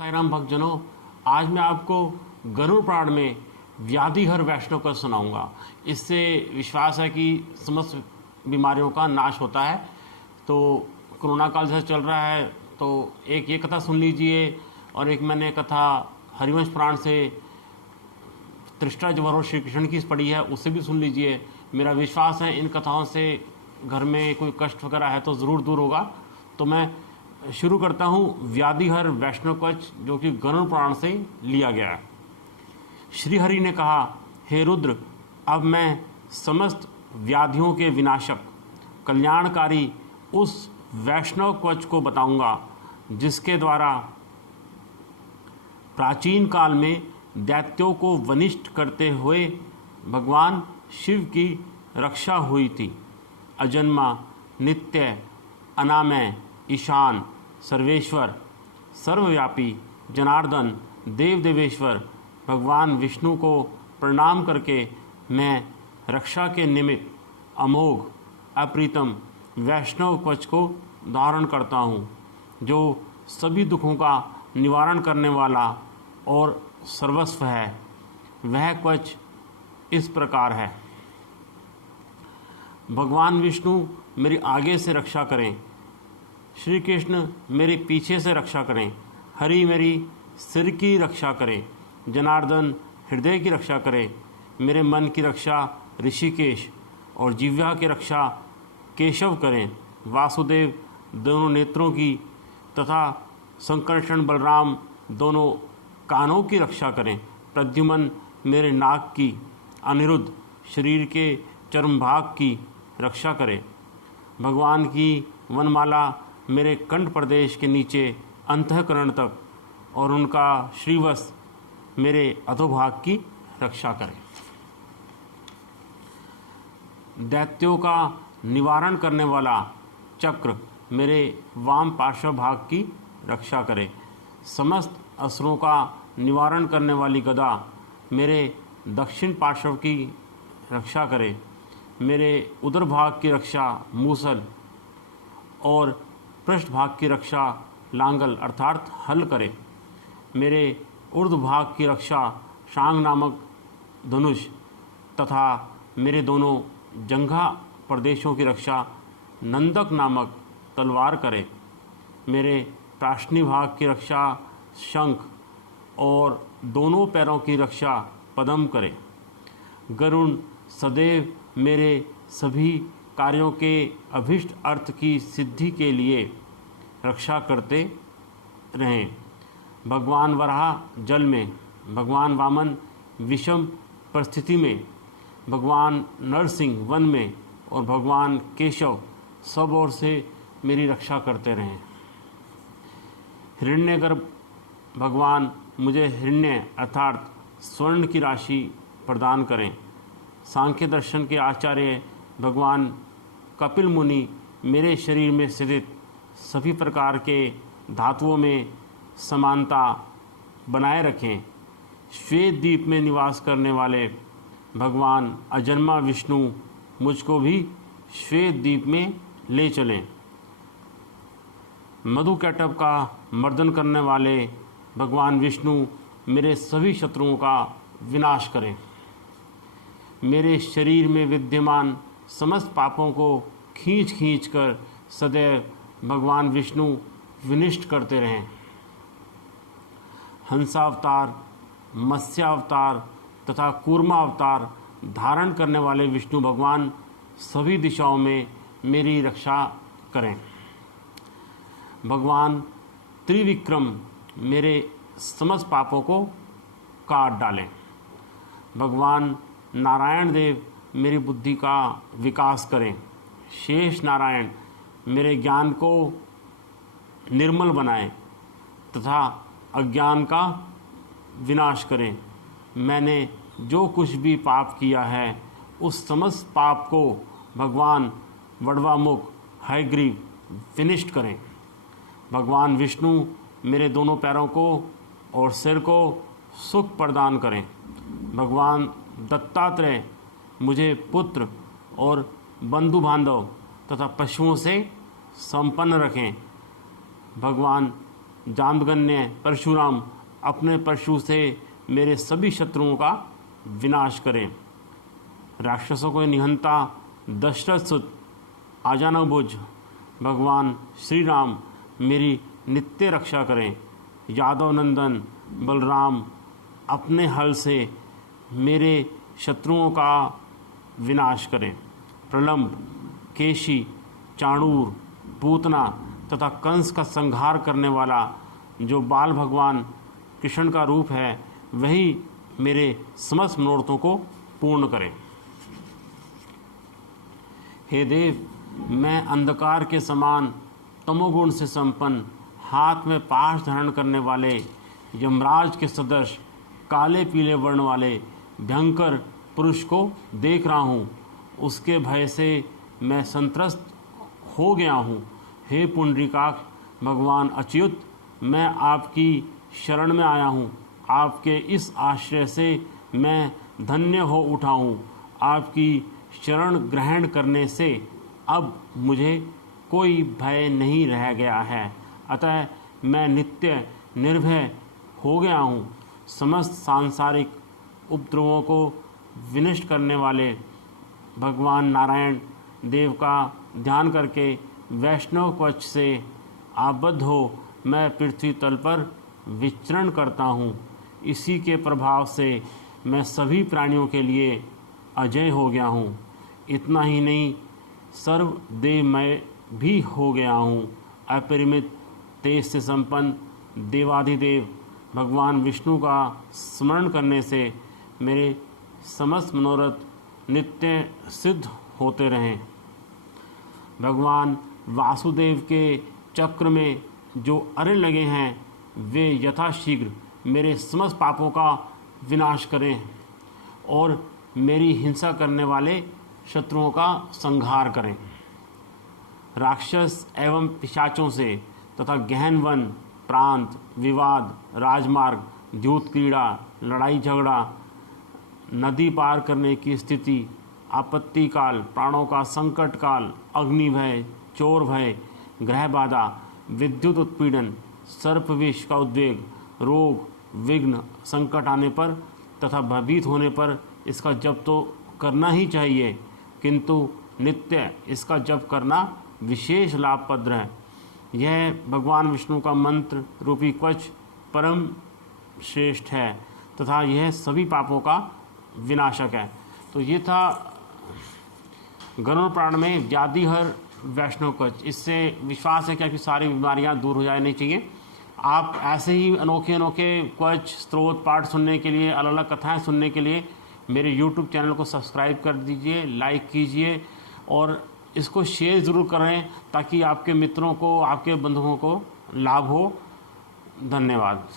साईं राम भक्तजनों, आज मैं आपको गरुड़ पुराण में व्याधिहर वैष्णव का सुनाऊंगा। इससे विश्वास है कि समस्त बीमारियों का नाश होता है। तो कोरोना काल जैसा चल रहा है, तो एक ये कथा सुन लीजिए और एक मैंने कथा हरिवंश पुराण से तृष्टा जो वरों श्री कृष्ण की पढ़ी है उससे भी सुन लीजिए। मेरा विश्वास है इन कथाओं से घर में कोई कष्ट वगैरह है तो ज़रूर दूर होगा। तो मैं शुरू करता हूँ व्याधिहर वैष्णव कवच, जो कि गरुड़ पुराण से लिया गया है। श्री हरि ने कहा, हे रुद्र, अब मैं समस्त व्याधियों के विनाशक कल्याणकारी उस वैष्णव कवच को बताऊंगा जिसके द्वारा प्राचीन काल में दैत्यों को वनिष्ठ करते हुए भगवान शिव की रक्षा हुई थी। अजन्मा, नित्य, अनामय, ईशान, सर्वेश्वर, सर्वव्यापी, जनार्दन, देव देवेश्वर भगवान विष्णु को प्रणाम करके मैं रक्षा के निमित्त अमोघ अप्रीतम वैष्णव कवच को धारण करता हूँ, जो सभी दुखों का निवारण करने वाला और सर्वस्व है। वह कवच इस प्रकार है। भगवान विष्णु मेरी आगे से रक्षा करें, श्री कृष्ण मेरे पीछे से रक्षा करें, हरि मेरी सिर की रक्षा करें, जनार्दन हृदय की रक्षा करें, मेरे मन की रक्षा ऋषिकेश और जिह्वा की रक्षा केशव करें, वासुदेव दोनों नेत्रों की तथा संकर्षण बलराम दोनों कानों की रक्षा करें, प्रद्युमन मेरे नाक की, अनिरुद्ध शरीर के चर्म भाग की रक्षा करें, भगवान की वनमाला मेरे कंठ प्रदेश के नीचे अंतःकरण तक और उनका श्रीवत्स मेरे अधोभाग की रक्षा करें। दैत्यों का निवारण करने वाला चक्र मेरे वाम पार्श्व भाग की रक्षा करे, समस्त असुरों का निवारण करने वाली गदा मेरे दक्षिण पार्श्व की रक्षा करे, मेरे उदर भाग की रक्षा मूसल और पृष्ठ भाग की रक्षा लांगल अर्थात हल करे, मेरे ऊर्ध्व भाग की रक्षा शांग नामक धनुष तथा मेरे दोनों जंघा प्रदेशों की रक्षा नंदक नामक तलवार करे, मेरे प्राश्नी भाग की रक्षा शंख और दोनों पैरों की रक्षा पद्म करे। गरुण सदैव मेरे सभी कार्यों के अभीष्ट अर्थ की सिद्धि के लिए रक्षा करते रहें। भगवान वराह जल में, भगवान वामन विषम परिस्थिति में, भगवान नरसिंह वन में और भगवान केशव सब ओर से मेरी रक्षा करते रहें। हिरण्यगर्भ भगवान मुझे हिरण्य अर्थात स्वर्ण की राशि प्रदान करें। सांख्य दर्शन के आचार्य भगवान कपिल मुनि मेरे शरीर में स्थित सभी प्रकार के धातुओं में समानता बनाए रखें। श्वेत द्वीप में निवास करने वाले भगवान अजन्मा विष्णु मुझको भी श्वेत द्वीप में ले चलें। मधुकैटभ का मर्दन करने वाले भगवान विष्णु मेरे सभी शत्रुओं का विनाश करें। मेरे शरीर में विद्यमान समस्त पापों को खींच खींच कर सदैव भगवान विष्णु विनिष्ट करते रहें। हंसावतार, मत्स्यावतार तथा कूर्मावतार धारण करने वाले विष्णु भगवान सभी दिशाओं में मेरी रक्षा करें। भगवान त्रिविक्रम मेरे समस्त पापों को काट डालें। भगवान नारायण देव मेरी बुद्धि का विकास करें। शेष नारायण मेरे ज्ञान को निर्मल बनाएं तथा अज्ञान का विनाश करें। मैंने जो कुछ भी पाप किया है उस समस्त पाप को भगवान वड़वामुख हयग्रीव विनिष्ट करें। भगवान विष्णु मेरे दोनों पैरों को और सिर को सुख प्रदान करें। भगवान दत्तात्रेय मुझे पुत्र और बंधु बांधव तथा पशुओं से संपन्न रखें। भगवान जामदग्नि परशुराम अपने परशु से मेरे सभी शत्रुओं का विनाश करें। राक्षसों को निहंता दशरथ सुत आजानुभुज भगवान श्री राम मेरी नित्य रक्षा करें। यादव नंदन बलराम अपने हल से मेरे शत्रुओं का विनाश करें। प्रलंब, केशी, चाणूर, पूतना तथा कंस का संहार करने वाला जो बाल भगवान कृष्ण का रूप है, वही मेरे समस्त मनोरथों को पूर्ण करें। हे देव, मैं अंधकार के समान तमोगुण से संपन्न, हाथ में पाश धारण करने वाले, यमराज के सदृश काले पीले वर्ण वाले भयंकर पुरुष को देख रहा हूँ। उसके भय से मैं संत्रस्त हो गया हूँ। हे पुंडरीकाक्ष भगवान अच्युत, मैं आपकी शरण में आया हूँ। आपके इस आश्रय से मैं धन्य हो उठा हूँ। आपकी शरण ग्रहण करने से अब मुझे कोई भय नहीं रह गया है। अतः मैं नित्य निर्भय हो गया हूँ। समस्त सांसारिक उपद्रवों को विनष्ट करने वाले भगवान नारायण देव का ध्यान करके वैष्णव कवच से आबद्ध हो मैं पृथ्वी तल पर विचरण करता हूँ। इसी के प्रभाव से मैं सभी प्राणियों के लिए अजय हो गया हूँ। इतना ही नहीं, सर्वदेवमय भी हो गया हूँ। अपरिमित तेज से संपन्न देवाधिदेव भगवान विष्णु का स्मरण करने से मेरे समस्त मनोरथ नित्य सिद्ध होते रहें। भगवान वासुदेव के चक्र में जो अरे लगे हैं, वे यथाशीघ्र मेरे समस्त पापों का विनाश करें और मेरी हिंसा करने वाले शत्रुओं का संहार करें। राक्षस एवं पिशाचों से तथा गहन वन, प्रांत, विवाद, राजमार्ग, द्यूत क्रीड़ा, लड़ाई झगड़ा, नदी पार करने की स्थिति, आपत्ति काल, प्राणों का संकट काल, अग्नि भय, चोर भय, ग्रह बाधा, विद्युत उत्पीड़न, सर्प विष का उद्वेग, रोग, विघ्न, संकट आने पर तथा भयभीत होने पर इसका जप तो करना ही चाहिए, किंतु नित्य इसका जप करना विशेष लाभप्रद है। यह भगवान विष्णु का मंत्र रूपी कवच परम श्रेष्ठ है तथा यह सभी पापों का विनाशक है। तो ये था गरुड़ पुराण में व्याधिहर वैष्णव कवच। इससे विश्वास है कि आपकी सारी बीमारियां दूर हो जानी चाहिए। आप ऐसे ही अनोखे अनोखे कवच स्त्रोत पाठ सुनने के लिए, अलग अलग कथाएं सुनने के लिए मेरे YouTube चैनल को सब्सक्राइब कर दीजिए, लाइक कीजिए और इसको शेयर ज़रूर करें ताकि आपके मित्रों को, आपके बंधुओं को लाभ हो। धन्यवाद।